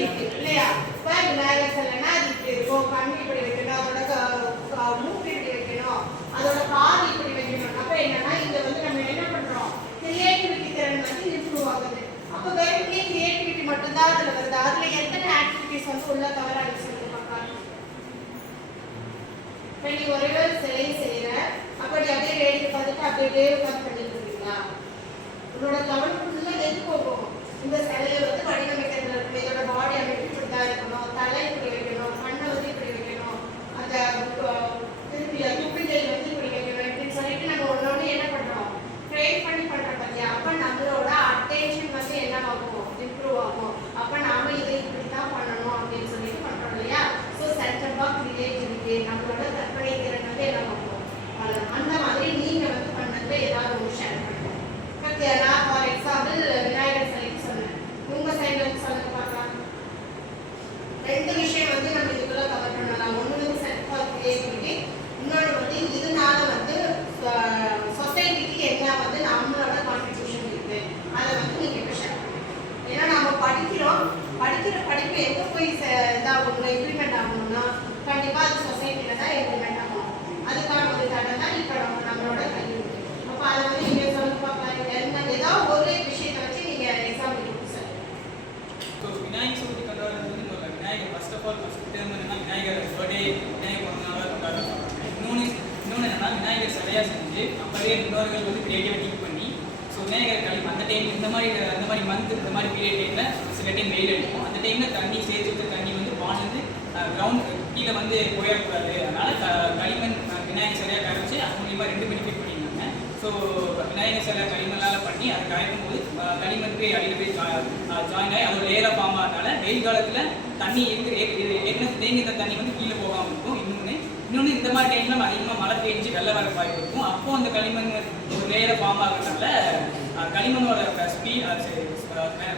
Creativity இல்லையா? இப்போ விநாயகர் சிலைன்னா அது இப்படி இருக்கும், கண்ணு இப்படி வைக்கணும், அதோட மூக்கு இப்படி வைக்கணும், அதோட கால் இப்படி வைக்கணும். அப்போ என்னன்னா இங்க வந்து நம்ம என்ன பண்றோம், கிரியேட்டிவிட்டி திறன் வந்து இம்ப்ரூவ் ஆகுது. அப்போ வெறும் கிரியேட்டிவிட்டி மட்டும்தான் அதுல வருது. அதுல எத்தனை ஆக்டிவிட்டிஸ் வந்து உள்ள கவர் ஆகி சொல்லுங்க பார்க்கலாம். இப்போ நீ ஒரே சிலை செய்யற, அப்படி அப்படியே வேடிக்கை பார்த்துட்டு அப்படியே உட்காந்து பண்ணிட்டு இருக்கீங்களா? உன்னோட கவனம் ஃபுல்லா எது போகும், இந்த சிலையை வந்து வடிவமைக்கிறதுல இருக்கணும், இதோட பாடி அமைப்பு இப்படிதான் இருக்கணும், தலை இப்படி வைக்கணும், கண்ணை வந்து இப்படி வைக்கணும், அந்த திருப்பி துப்பிகை வந்து இப்படி வைக்கணும் இப்படின்னு சொல்லிட்டு நம்ம ஒன்னொன்னு என்ன பண்றோம், ட்ரெயின் பண்ணி பண்றோம் இல்லையா? அப்ப நம்மளோட அட்டென்ஷன் வந்து என்ன ஆகும், இம்ப்ரூவ் ஆகும். அப்ப நாம இதை இப்படித்தான் பண்ணணும் அப்படின்னு சொல்லிட்டு பண்றோம் இல்லையா? ஸோ சென்டர் ஆஃப் கிரியேட்டிவிட்டி, நம்மளோட கற்பனை திறன் வந்து என்ன ஆகும். அந்த மாதிரி நீங்க வந்து பண்ணது ஏதாவது ஒரு ஷேர் பண்ணுங்க. நான் ஃபார் எக்ஸாம்பிள் விநாயகர் சிலைக்கு சொன்னேன், உங்க சைட்ல வந்து சொல்லுங்க பார்க்கலாம். ரெண்டு விஷயம் வந்து நம்ம இதுக்குள்ள கவர் பண்ணலாம். ஒன்று வந்து சென்டர் ஆஃப் கிரியேட்டிவிட்டி, இன்னொன்று வந்து இதனால வந்து சொசைட்டிக்கு என்ன வந்து நம்மளோட கான்ட்ரிபியூஷன் இருக்கு, அதை வந்து நீங்க இப்போ ஷேர் பண்ணுங்க. ஏன்னா நம்ம படிக்கிற படிப்பு எங்க போய் இதாகணும், இம்ப்ளிமெண்ட் ஆகணும்னா கண்டிப்பா அது சொசைட்டில தான் இம்ப்ளிமெண்ட் ஆகணும். அதுக்கான ஒரு தடம் தான் இப்போ நம்மளோட கல்வி. அப்போ அதை வந்து நீங்க சொல்லுங்க பார்க்கலாம். ஏதாவது ஒரு விஷயத்தை வச்சு நீங்க எக்ஸாம்பிள் கொடுங்க சார். ஸோ விநாயகர் சதுர்த்தி கொண்டாடுறது வந்து Vinayagar first of all first term என்னன்னா விநாயகர் பர்த்டே, விநாயகர் பிறந்தநாளாக கொண்டாடுறாங்க. இன்னொன்று என்னன்னா விநாயகர் சிலையாக செஞ்சு அப்போவே முன்னோர்கள் வந்து கிரியேட்டிவிட்டி பண்ணி ஸோ விநாயகர் களி அந்த டைம் அந்த மாதிரி மந்த் இந்த மாதிரி பீரியட் டைமில் சில டைம் வெயில் அடிக்கும். அந்த டைமில் தண்ணி சேர்த்து வச்ச தண்ணி வந்து பாண்டு கிரவுண்ட் கீழே வந்து போயிடக்கூடாது. அதனால் களிமண் விநாயகர் சிலையாக கரைச்சி அது மூலியமாக 2 பெனிஃபிட் பண்ணியிருந்தாங்க. ஸோ விநாயகர் சிலை களிமண்ணால் பண்ணி அதை கரைக்கும் போது களிமண் போய் அடியில் போய் ஜாயின் ஆகி அதோட லேயராக ஃபார்ம் ஆகிறதுனால வெயில் காலத்தில் தண்ணி ஏற்கனவே தேங்கி தண்ணி வந்து கீழே போகாமல் இருக்கும். இன்னொன்று இந்த மாதிரி டைமில் நம்ம அதிகமாக மழை பெஞ்சு வெள்ளம் வர வாய்ப்பு இருக்கும். அப்போது அந்த களிமண் ஒரு லேயரை ஃபார்ம் ஆகிறதுனால களிமண்ணோட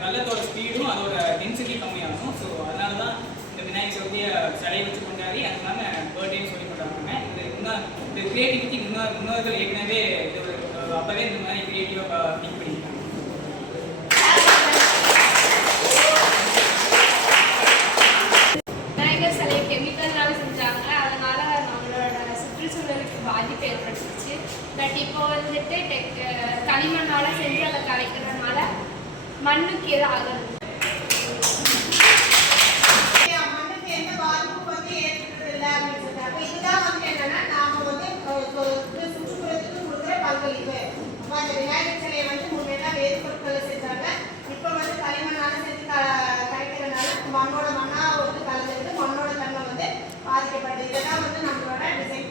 வெள்ளத்தோட ஸ்பீடும் அதோட டென்சிட்டி கம்மியாகும். ஸோ அதனால தான் இந்த விநாயகர் சதுர்த்தியை சிலையை வச்சு கொண்டாடி அதனால பர்த்டேன்னு சொல்லி கொண்டாடுறாங்க. இந்த கிரியேட்டிவிட்டி முன்னோர்கள் ஏற்கனவே அப்போவே இந்த மாதிரி கிரியேட்டிவாக திங்க் பண்ணியிருக்காங்க. விநாயகர் சிலை கெமிக்கல்னால செஞ்சாங்க, அதனால நம்மளோட சுற்றுச்சூழலுக்கு பாதிப்பு ஏற்பட்டுச்சு. பட் இப்போ வந்துட்டு களிமண்ணால செஞ்சு அதை கலைக்கிறதுனால மண்ணுக்கு எது ஆகுது. விநாயகர் சிலையை வந்து முன்னெல்லாம் வேறு பொருட்களை செஞ்சாங்க. இப்போ வந்து களிமண்ணால செஞ்சு கரைக்கிறதுனால மண்ணோட மண்ணா வந்து கலந்துட்டு மண்ணோட தன்மை வந்து பாதிக்கப்பட்டது. இதெல்லாம் வந்து நம்மளோட டிசைன்